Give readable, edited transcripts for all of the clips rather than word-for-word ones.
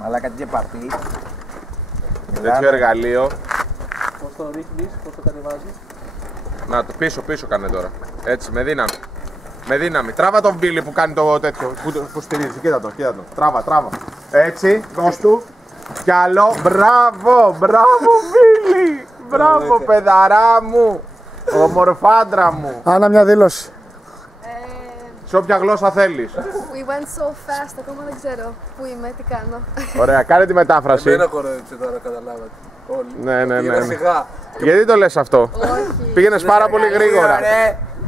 Μαλάκα τι παπί. Τέτοιο εργαλείο. Πώς το ρίχνεις, πώς το κατεβάζεις. Να το πίσω κάνε τώρα. Έτσι, με δύναμη. Με δύναμη. Τράβα τον Μπίλι που κάνει το τέτοιο. Που στηρίζει. Κοίτα το. Τράβα. Έτσι, δώσ' του. Κι άλλο. Μπράβο, Μπίλι. Μπράβο, παιδαρά μου. Ομορφάντρα μου. Άνα, μια δήλωση. Σε όποια γλώσσα θέλεις. We went so fast, ακόμα δεν ξέρω πού είμαι, τι κάνω. Ωραία, κάνε τη μετάφραση. Εμένα κοροϊδέψε τώρα, καταλάβατε. Όλοι. Ναι. Πήγαινα σιγά. Γιατί το λες αυτό? Όχι. Πήγαινες πάρα πολύ γρήγορα.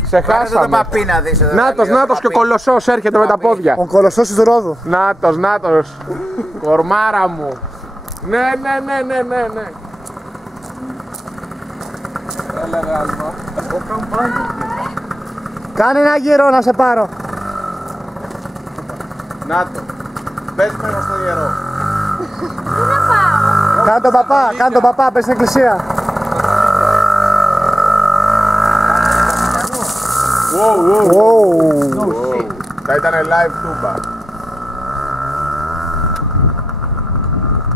Σε Κάνε τον χάσαμε. παπί να δεις. Νάτος και ο Κολοσσός έρχεται με τα πόδια. Ο Κολοσσός του Ρόδου. Νάτος. Κορμάρα μου. Ναι. Έλεγα άλμα. Κάνε ένα γύρο να σε πάρω. Νάτο. Πες μέσα στο ιερό. Κάνε τον παπά, πες στην εκκλησία. Wow. Θα ήταν live τούμπα.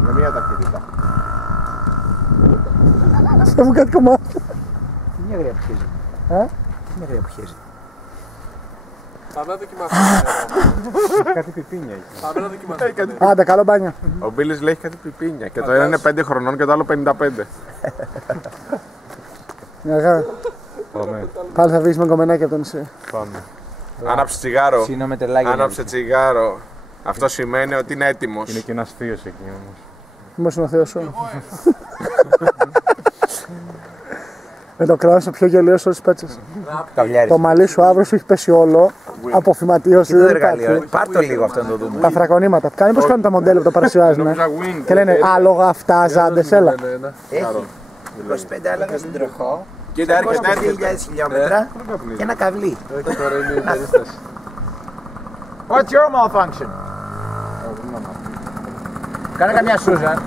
Με μία ταχύτητα. Σε μου κάτι κομμάτι. Μια γρία που χέζει. Μια γρία που χέζει. Πάμε να δοκιμάσουμε. Κάτι πιπίνια έχει. Πάμε να δοκιμάσουμε. Άντε, καλό μπάνιο. Ο Μπίλης λέει κάτι πιπίνια και το ένα είναι 5 χρονών και το άλλο 55. Μια χαρά. Πάλι θα βγεις με κομμενάκι από το νησί. Πάμε. Άναψε τσιγάρο. Σύνο με τελάγια. Άναψε τσιγάρο. Αυτό σημαίνει ότι είναι έτοιμος. Είναι και ένας θείος εκεί όμως. Μήπως είναι ο Θεός σου. Με το κράνος ο πιο γελίος όλες τις πέτσες. Το μαλλί σου αύριο σου έχει πέσει όλο. Αποφυματίωση δεν υπάρχει. Πάρ' το λίγο αυτό να το δούμε. Τα φρακονήματα. Κάνει πώς κάνουν τα μοντέλα που το παρουσιάζουν. Και λένε άλογα αυτά, ζάντες, έλα. Έχει 25 άλογα στην τροχό. Κοίτα, έρχεται. 2.000 χιλιόμετρα και ένα καβλί. Όχι, τώρα είναι η περίσταση. What's your malfunction? Κάνε καμιά Σούζαν.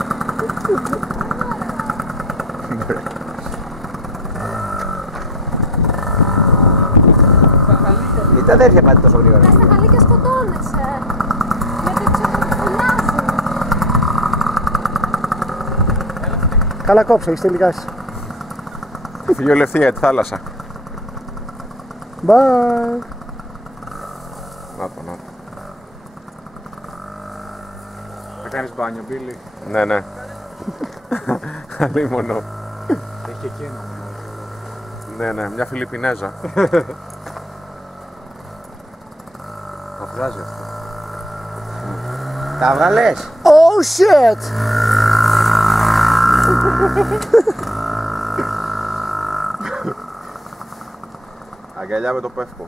Τι τα αδέρφια πάτε τόσο γρήγορα. Στα χαλίκια σκοτώνεσαι. Γιατί ξεφωνιάζει. Καλά κόψε, έχεις τελικάσει. Φύγει ο Λευτή για τη θάλασσα. Bye. Να το. Θα κάνεις μπάνιο, Μπίλι. Ναι. Αλίμονο. Έχει και εκείνο. Ναι, μια Φιλιππινέζα. Θα βγάζει αυτό. Τα βγάλες. Oh shit! Αγκαλιά με το πεύκο.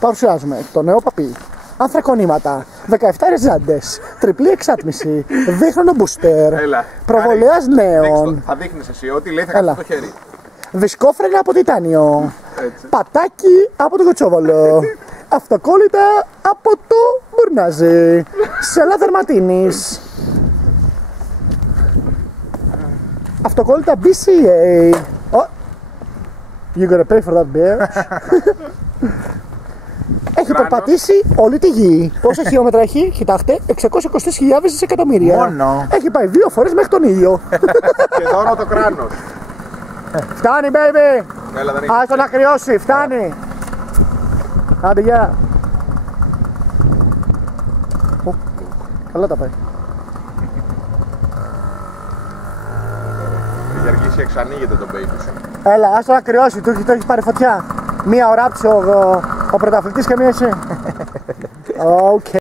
Παρουσιάζουμε το νέο παπί. Ανθρακονήματα, 17 ρεζάντες, τριπλή εξάτμιση, δίχρονο μπούστερ, Έλα. προβολέας νέων, Θα δείχνεις εσύ, ό,τι λέει θα κάνεις το χέρι. δισκόφρενα από τιτάνιο, Έτσι. πατάκι από το κοτσόβολο, αυτοκόλλητα από το μπουρνάζι, σέλα δερματίνης, αυτοκόλλητα BCA. Oh, you gotta pay for that beer. Έχει περπατήσει όλη τη γη. Πόσα χιλιόμετρα έχει, κοιτάξτε, 623.000 δισεκατομμύρια. Μόνο. Έχει πάει 2 φορές μέχρι τον ήλιο. Και τώρα το κράνος. Φτάνει, baby! Έλα, δεν Ας το να κρυώσει, φτάνει! Άντε, γεια! Καλά τα πάει. έχει αργήσει, εξανοίγεται το baby σου. Έλα, ας το να κρυώσει, το έχει πάρει φωτιά. Μία ώρα ο πρωταθλητής και μία εσύ. Οκ.